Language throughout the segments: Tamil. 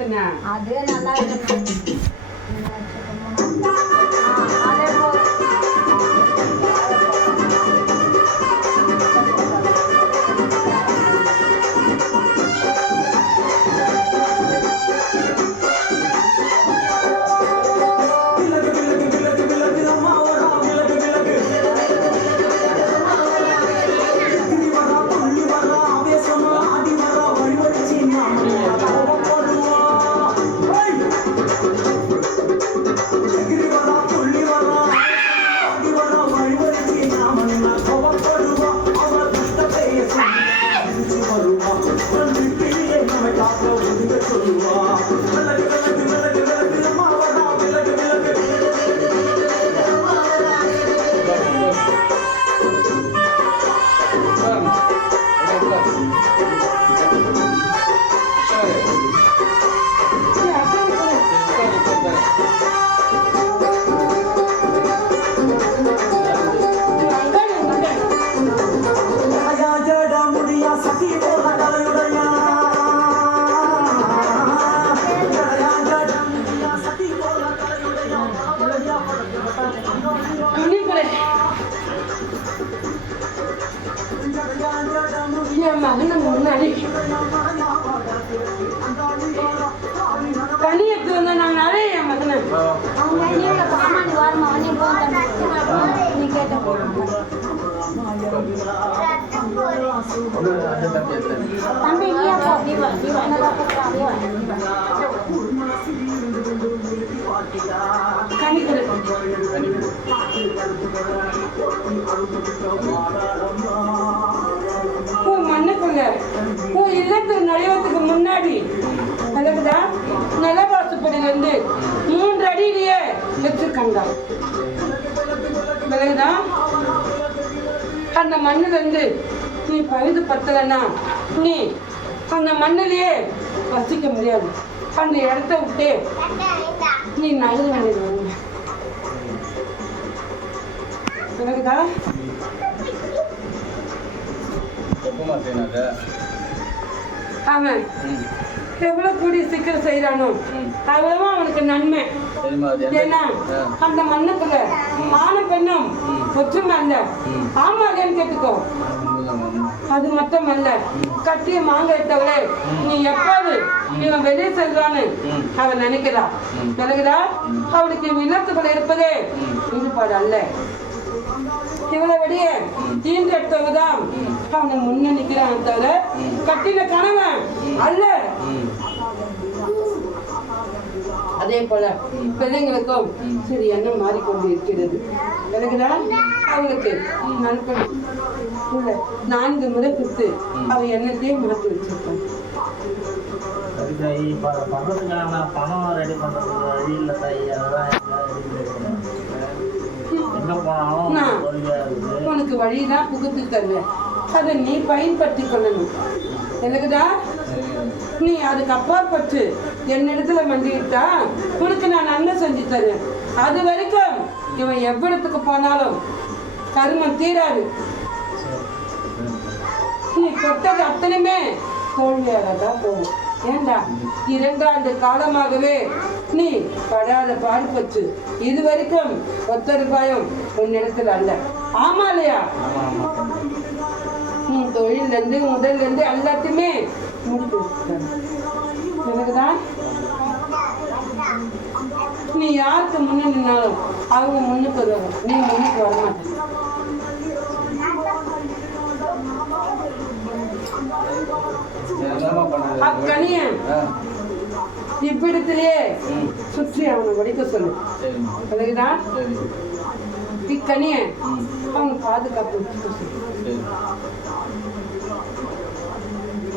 மாத்தினேன். அது நல்லா இருக்கு. கனியத்து வந்து நான் நிறைய என் மகனை நீ கேட்ட தம்பி நீயா போ கனி கொடு மண்ணுக்குள்ள இல்லத்தில் நுழைவதுக்கு முன்னாடி அதுக்குதா நிலவாசப்படியிலிருந்து 3 அடியிலேயே வச்சிருக்காங்க. விலகுதா அந்த மண்ணிலிருந்து நீ பழுது பத்தலைன்னா நீ அந்த மண்ணிலேயே வசிக்க முடியாது. அந்த இடத்த விட்டு நீ நகர வேண்டியது. விலகுதா அவன் எவ்வளவு கூடிய சீக்கிரம் செய்யறானோ அவ்வளவா அவனுக்கு நன்மை. ஏன்னா அந்த மண்ணுக்குள்ள ஆணும் பெண்ணும் ஒற்றுமை அல்ல. ஆமா இல்லைன்னு கேட்டுக்கோ. அது மட்டும் அல்ல, கட்டிய மாங்கட்டவளே நீ எப்போது இவன் வெளியே செல்வான்னு அவன் நினைக்கிறான். விலகுதா அவனுக்கு இல்லத்துக்குள்ள இருப்பதே ஈடுபாடு அல்ல. இவளை வெளியே தீண்டெடுத்தவதான் அவனை முன்ன நிக்கிறான் தவிர கட்டின கணவன் அல்ல. அதே போல பிள்ளைங்களுக்கும் சரி என்ன மாறிக்கொண்டு இருக்கிறது. எனக்குதான் அவளுக்கு நண்பன் 4 முறை கொடுத்து அவ எண்ணத்தையே மாற்றி வச்சிருக்கான். உனக்கு வழிதான் புகுத்து தருவேன். அதை நீ பயன்படுத்தி கொள்ளணும். எனக்குதான் நீ அதுக்கு அப்பாற்பட்டு என்னிடத்துல மண்டிட்டா உனக்கு நான் நன்மை செஞ்சு தருவேன். அது வரைக்கும் இவன் எவ்விடத்துக்கு போனாலும் கருமம் தீராது. நீ கொட்டது அத்தனையுமே தோல்வியாகதான் போகும். ஏண்டா 2 ஆண்டு காலமாகவே நீ படாத பாடுபட்டு இது வரைக்கும் 10 ரூபாயும் உன்னிடத்துல அல்ல. ஆமா இல்லையா? உன் தொழில இருந்து முதல்ல இருந்து எல்லாத்தையுமே முடித்து எனக்குதான் நீ யாருக்கு முன்ன நின்னாலும் அவங்க முன்னுக்கு வருவாங்க, நீ முன்னுக்கு வரமாட்ட. அக்கனியன் இவ்விடத்திலேயே சுற்றி அவனை வடிக்க சொல்லு. அதுக்குதான் இக்கனியன் அவனை பாதுகாப்பு சொல்லு.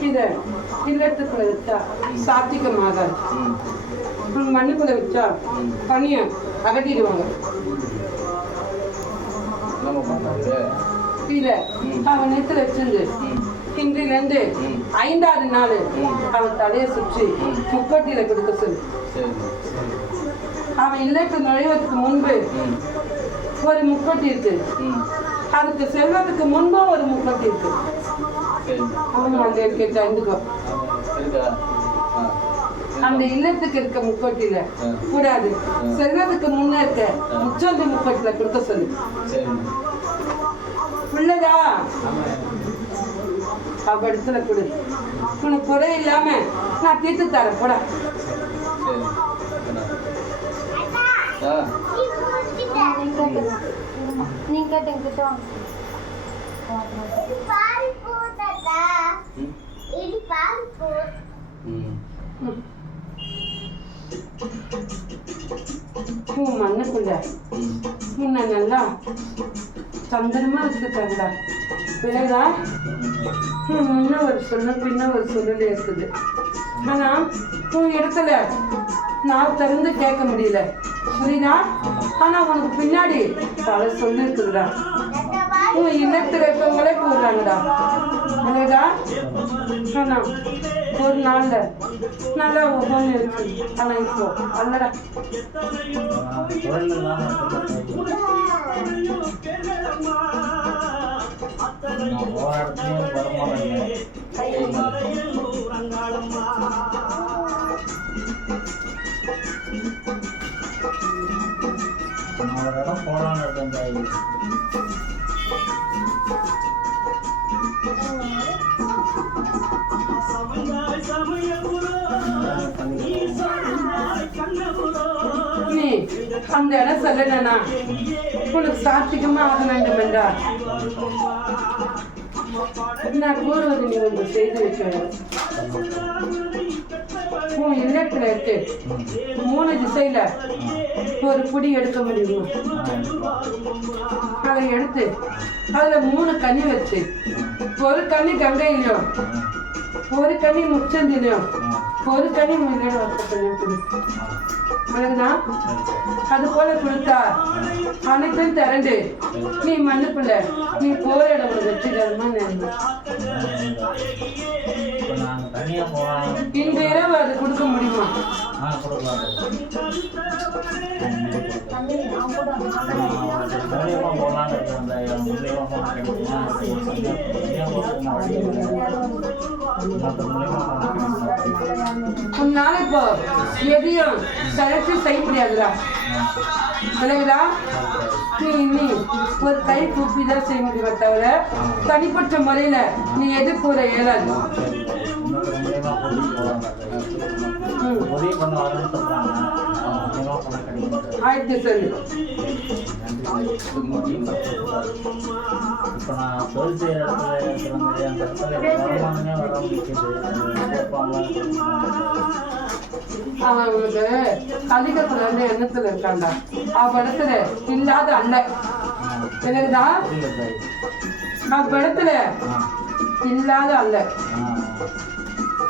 இத இல்லத்துக்குள்ள வச்சா சாத்திகமாக மண்ணுக்குள்ள வச்சா கனிய அகட்டிடுவாங்க. இத அவன் நேரத்துல வச்சிருந்து இன்றிலிருந்து 5வது நாள் அவன் தலையை சுற்றி முக்கட்டியில கொடுக்க சொல்லு. அவன் இல்லத்து நுழைவதற்கு முன்பு ஒரு முக்கட்டி இருக்கு, அதுக்கு செல்வதற்கு முன்பும் ஒரு முக்கட்டி இருக்கு. அவன் அந்த கேட்டு அறிந்துக்கோ. அந்த இல்லத்துக்கு இருக்க முக்கோட்டில கூடாது, செல்வத்துக்கு முன்ன இருக்க முச்சந்தி முக்கோட்டில கொடுக்க சொல்லு. உள்ளதா அவ இடத்துல கொடு. உனக்கு குறை இல்லாம நான் தீர்த்து தரேன். போடா. நீங்க கேட்டீங்க மண்ணுக்குள்ள உன்னை நல்லா சந்தனமா வச்சுருக்காங்கடா. விலகா முன்ன ஒரு சொல்லு பின்ன ஒரு சொல்லு இருக்குது. ஆனா உன் இடத்துல நான் திறந்து கேட்க முடியல, புரியுதா? ஆனா உனக்கு பின்னாடி பல சொல்லு இருக்குதுடா. உன் இல்லத்துல இருக்கவங்களே போடுறாங்கடா. விலகா ஆனா ஒரு நாள்ல நல்லா ஒவ்வொன்று இருக்கு. ஆனா இப்போ அல்லடா. நீ அந்த இடம் சொல்லனா உனக்கு சாத்திகமா ஆக வேண்டும் என்றா நான் கூறுவது நீ ஒன்று செய்து வைக்க வேண்டும். உன் இல்லத்துல இருக்கு 3 திசையில ஒரு புடி எடுக்க முடியுமா? அதை எடுத்து அதுல 3 கன்னி வச்சு, ஒரு கன்னி கங்கையிலும், ஒரு கன்னி முச்சந்திலும், ஒரு கனி முன்னாடி அது போல கொடுத்தா அனைத்தும் திரண்டு நீ மண்ணுக்குள்ள நீ போற இடம் வெற்றிகரமா இந்த இரவு அது கொடுக்க முடியுமா? உன்னால இப்போ எதையும் செலக்ட் செய்ய முடியாதுடா. விளையாடா நீ ஒரு கை கூப்பி தான் செய்ய முடியும், தவிர தனிப்பட்ட முறையில நீ எது கூற இயலாது. ஆயிடுச்சு சரி. இப்போ நான் தொழில் செய்கிற அவனுக்கு அதிகத்துல இருந்து எண்ணத்துல இருக்காண்டா. அவ இடத்துல இல்லாத அல்ல எனக்குதா, அவ இடத்துல இல்லாத அல்ல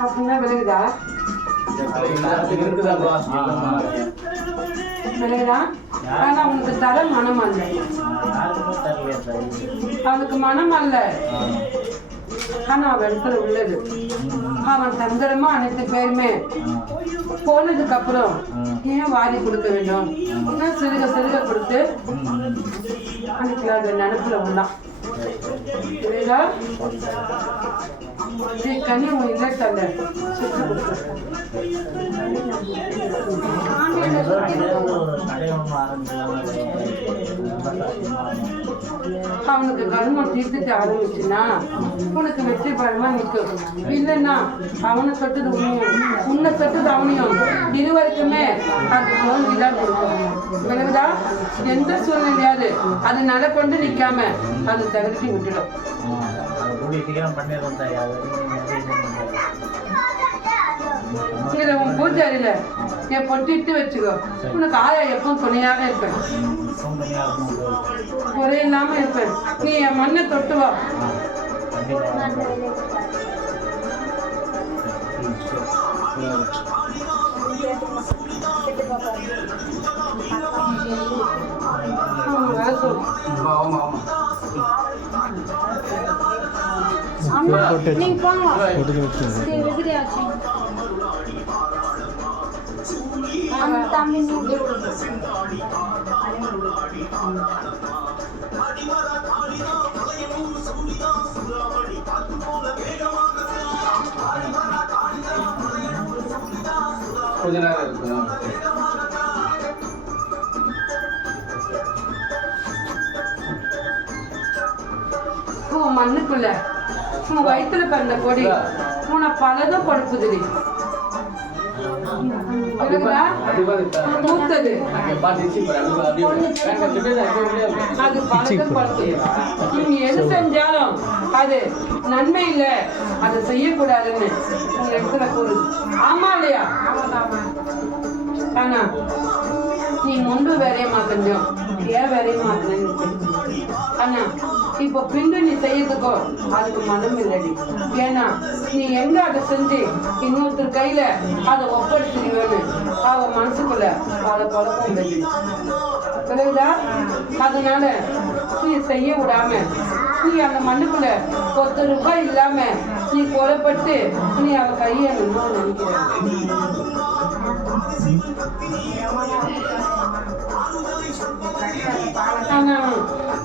அப்படின்னா விலகுதா விலகுதா. ஆனா உனக்கு தர மனம் அல்ல, அவனுக்கு மனம் அல்ல. ஆனா அவன் இடத்துல உள்ளது. அவன் தந்திரமா அனைத்து பேருமே போனதுக்கு அப்புறம் ஏன் வாரி கொடுக்க வேண்டும்? சிறுக சிறுக கொடுத்து அன்னைக்கு அது நினைப்புல உள்ளான். கனி உன் இல்லை தந்த சுற்று கொடுத்து அவனுக்கு கர்மம் தீர்த்துட்டு ஆரம்பிச்சுன்னா உனக்கு வெற்றி பலமா நிற்கும். இல்லைன்னா அவனை தொட்டது உண்மையும் உன்னை தொட்டது அவனையும் இருவருக்குமே அது தோல்விதான் கொடுக்கும். விலகுதா எந்த சூழ்நிலையாவது அது நட கொண்டு நிற்காம அது தகர்த்தி விட்டுடும். உன் பூஜாரியில என் பொட்டிட்டு வச்சுக்கோ. உனக்கு ஆயா எப்பவும் துணையாக இருப்பேன், குறை இல்லாம இருப்பேன். நீ என் மண்ணை தொட்டு வா. நீங்க போங்க. தம்பி கொஞ்ச நேரம் இருக்கும். உன் மண்ணுக்குள்ள உன் வயிற்றுல பிறந்த கொடி உன்னை பலதும் கொடுக்குதுடி. மூத்தது அது பலதும் கொடுக்குது. நீங்க எது செஞ்சாலும் அது நன்மை இல்லை, அதை செய்யக்கூடாதுன்னு உங்க இடத்துல கூறுது. ஆமா இல்லையா? ஆனா நீ முன்பு வேலையை மாத்தணும், ஏன் வேலையை மாத்தணும். ஆனா இப்போ பின்பு நீ செய்யறதுக்கோ அதுக்கு மனம் இல்லடி. ஏன்னா நீ எங்க அதை செஞ்சு இன்னொருத்தர் கையில அதை ஒப்படைச்சிருவேன்னு அவ மனசுக்குள்ள அதை குழப்பம் இல்லை. புரியுதா? அதனால நீ செய்ய விடாம நீ அந்த மண்ணுக்குள்ள ₹10 இல்லாம நீ கொலைப்பட்டு நீ அவ கையை நினைக்கிற. ஆனா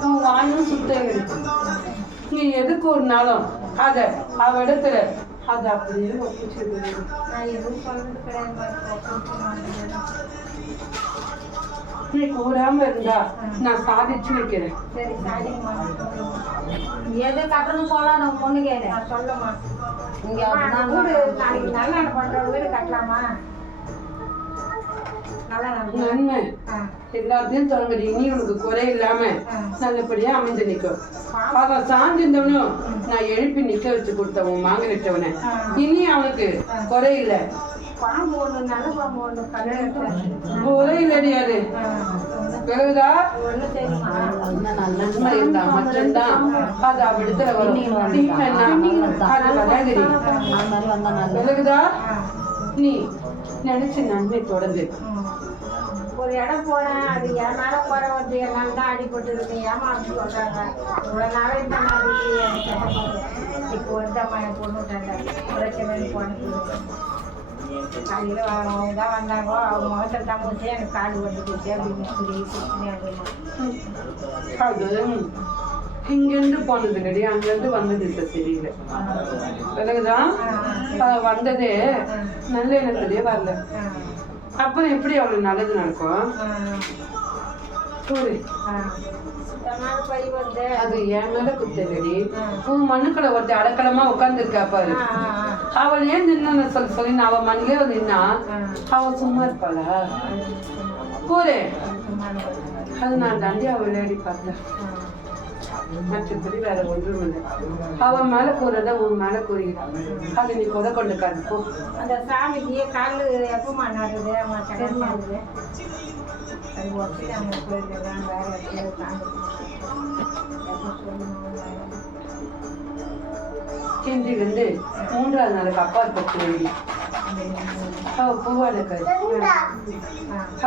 உன் வாயும் சுத்தம். நீ எதுக்கு ஒரு நாளும் அத அவ இடத்துல அத அப்படியே ஒப்பிச்சு. நீ கூறாம இருந்தா நான் சாதிச்சு வைக்கிறேன். எதுக்கு அப்புறம் சொல்லணும் பொண்ணு கேளு சொல்லமா. இங்க வீடு நாளைக்கு நல்லா பண்ற வீடு கட்டலாமா? நன்மை எல்லாத்தையும் தொடங்குது. இனி உனக்கு குறை இல்லாம நல்லபடியா அமைந்து நிற்கும். அவ சாஞ்சிருந்தவனும் நான் எழுப்பி நிக்க வச்சு கொடுத்தவன் மாங்கலிட்டவன. இனி அவனுக்கு குறை இல்லை. குறை இல்லடி. அது பிறகுதா நன்மை இருந்தா மட்டும்தான் அது அவ இடத்துல வரும். அது வராது. பிறகுதா நீ நினைச்சு நன்மை தொடர்ந்து. ஒரு இடம் போனேன், அது என் மேல குறை வந்து என்னால் தான் அடிபட்டுருக்கு. ஏமாந்து சொல்றாங்க. இவ்வளவு நாள் இந்த மாதிரி இப்போ வந்து அம்மா என் பொண்ணுட்டாங்க பிரச்சனை போனது. காலையில் அவங்க தான் வந்தாங்க, அவங்க முகத்தில் தான் போச்சு, எனக்கு காடு வந்து போச்சு அப்படின்னு சொல்லி அது இங்கிருந்து போனது இல்லடி, அங்கிருந்து வந்தது இல்லை. சரியில்லை. பிறகுதான் வந்ததே நல்ல எண்ணத்திலே வரல. அப்புறம் எப்படி அவளுக்கு நல்லது நடக்கும்? அது என் மேல குத்தலடி. உன் மண்ணுக்குள்ள ஒருத்த அடக்கலமா உட்கார்ந்து இருக்கா பாரு. அவள் ஏன் நின்னு சொல்லி அவ மண்ணிலே நின்னா அவ சும்மா இருப்பாளா? கூறு. அது நான் தாண்டி அவள் விளையாடி பார்த்தேன். மற்றபடி வேற ஒன்றும் இல்லை. அவன் மேல கூறத உன் மேல கூறுகிறான். அது நீ கொலை கொண்டு காட்டு. அந்த சாமிக்கு கால் எப்பமா நடுது மாட்டேங்குது. அது ஒட்டி அவங்க போயிருக்கலாம் வேற இடத்துல தாண்டி செஞ்சு வந்து 3ஆவது நாளுக்கு அப்பாற்பட்டு வேண்டி அவ பூவாளுக்கு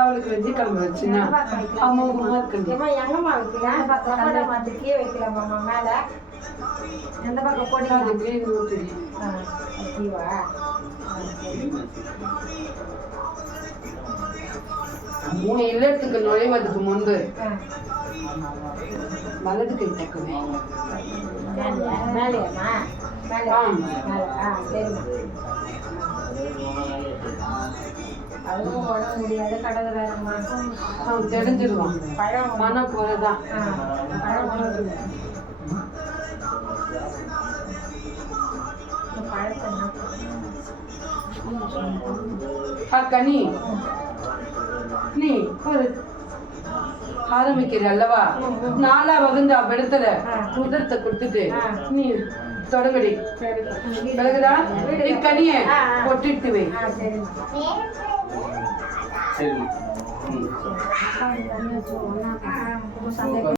அவளுக்கு வெஜ்ஜி கிழமை வச்சுன்னா அம்மா இருக்கு. எங்கம்மா வைக்கல மாத்திரிக்கே வைக்கலாமா மேல எந்த பக்கம் போட்டு உன் இல்லத்துக்கு நுழைவதுக்கு முன்பு வலது கை தக்குமே. அதுவும் உடம்பு முடியாது கடவுளாருமா அவன் தெரிஞ்சிருவான். பழம் மன போலதான் கனி. நீ ஒரு ஆரம்பிக்கிற அல்லவா? 4வது இடத்துல உதரத்தை கொடுத்துட்டு நீ தொடங்கடி. பிறகுதான் கனிய கொட்டிட்டு வை. சரி.